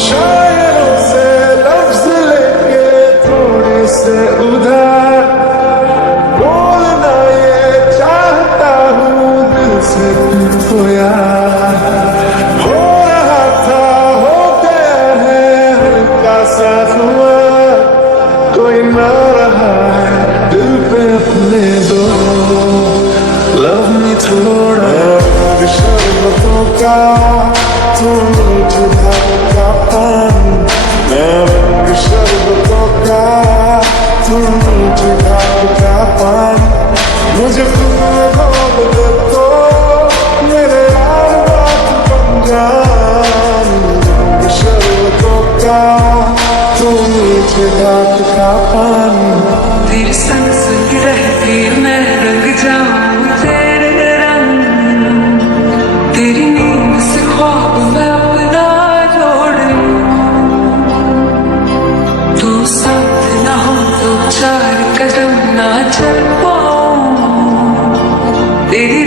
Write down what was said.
शायरों से लफ्ज लेके थोड़े से उधार बोलना ये चाहता हूँ दिल से तुमको यार। हो रहा था हो गया है हल्का सा हुआ कोई ना रहा है दिल पे अपने दो लव मी थोड़ा शरबतों का तुम मीठे का पानी मैं रंग शरबतों का तुम मीठे का पानी मुझे तुम घोल दे तो मेरे यार बात बन जाए रंग शरबतों का तुम मीठे का पानी। तेरे संग संग रहती मैं रंग जाऊं तेरे रंग तेरी नींद से ख्वाब मैं अपना जोड़ लूं तू साथ ना हो तो चार कदम ना चल पाऊं तेरी